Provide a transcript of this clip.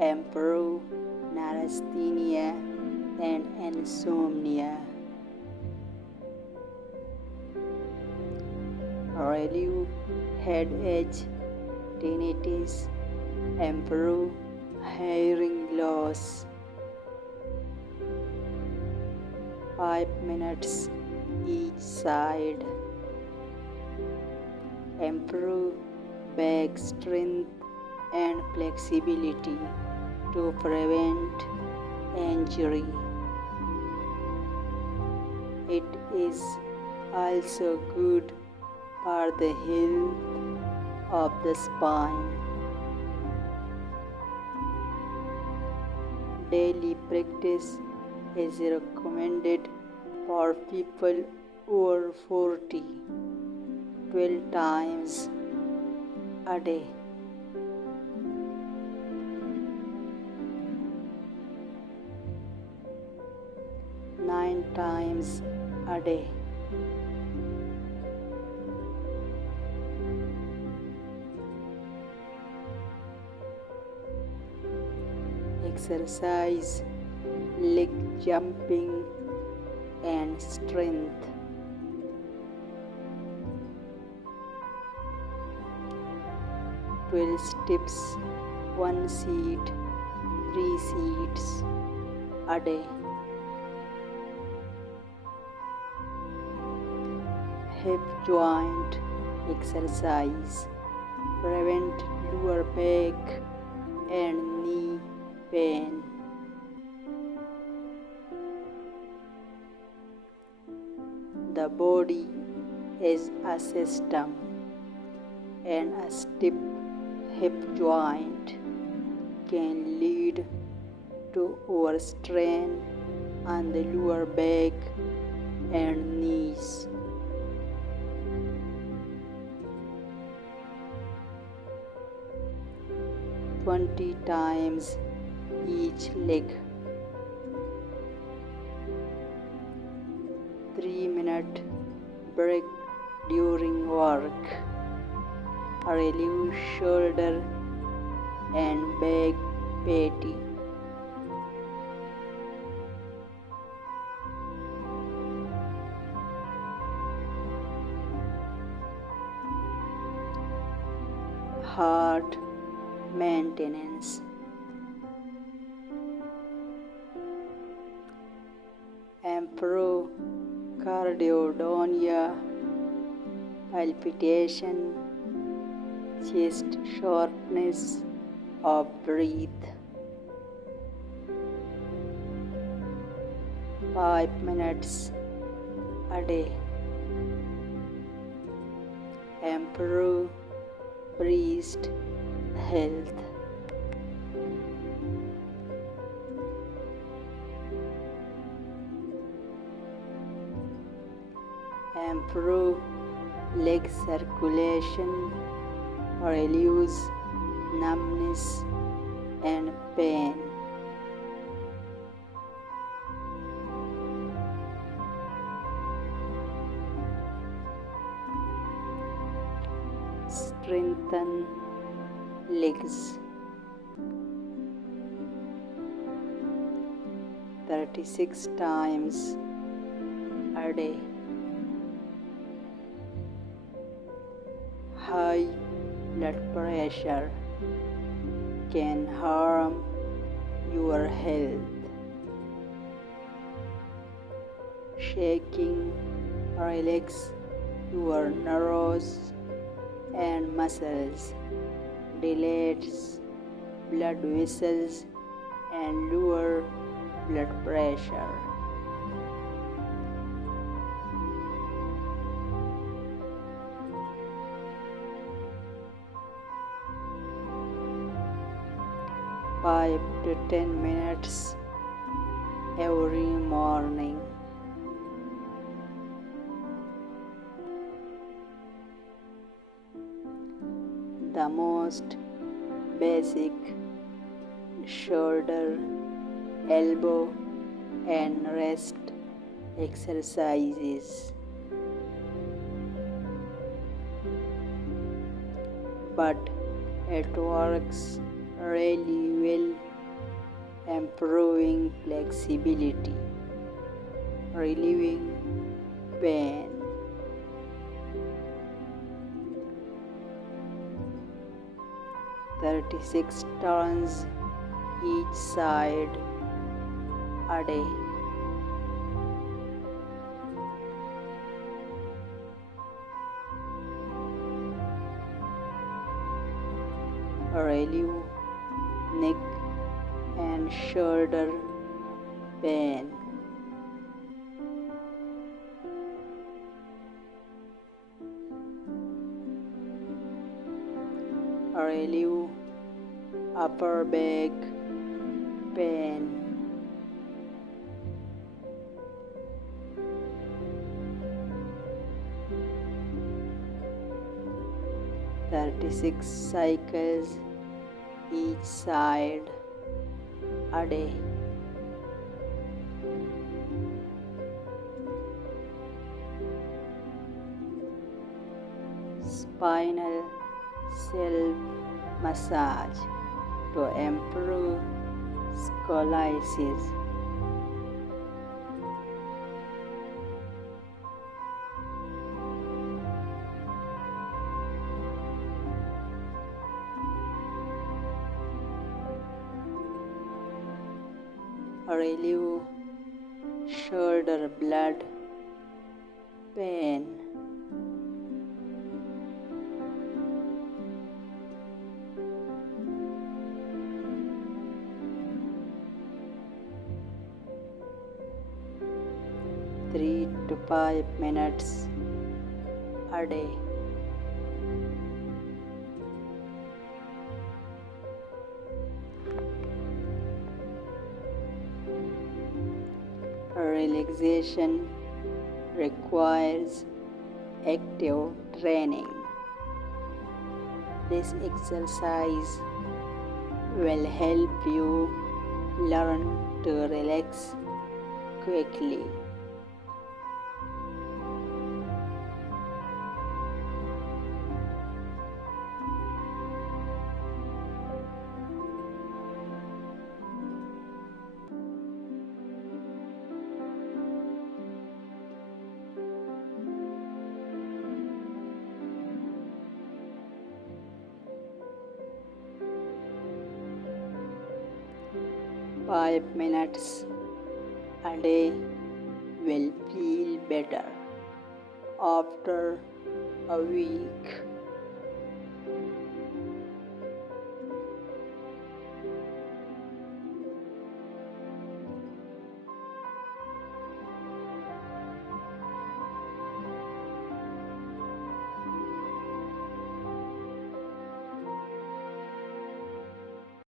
improve neurasthenia and insomnia, relieve headache, tinnitus, improve hearing loss. 5 minutes each side. Improve back strength and flexibility to prevent injury. It is also good for the health of the spine. Daily practice is recommended for people over 40, 12 times a day. Nine times a day. Exercise leg jumping and strength. Twelve steps, 1 seat, 3 seats a day. Hip joint exercise prevent lower back and knee pain. The body is a system, and a stiff hip joint can lead to overstrain on the lower back and knees. Twenty times each leg. 3-minute break during work. Relieve shoulder and back pain. Heart maintenance. Improve cardiopnea, palpitation, chest shortness of breath. 5 minutes a day. Improve breast health. Improve leg circulation, reduce numbness and pain. Strengthen legs. 36 times a day. High blood pressure can harm your health. Shaking relax your nerves and muscles, dilates blood vessels and lower blood pressure. Five to 10 minutes every morning. The most basic shoulder, elbow and wrist exercises, but it works really well improving flexibility, relieving pain. 36 turns each side a day. Relieve neck and shoulder pain. Relieve upper back pain. "36 cycles each side a day." Spinal self-massage to improve scoliosis. Relieve shoulder blood pain. Three to 5 minutes a day. Relaxation requires active training. This exercise will help you learn to relax quickly. Five minutes a day will feel better after a week.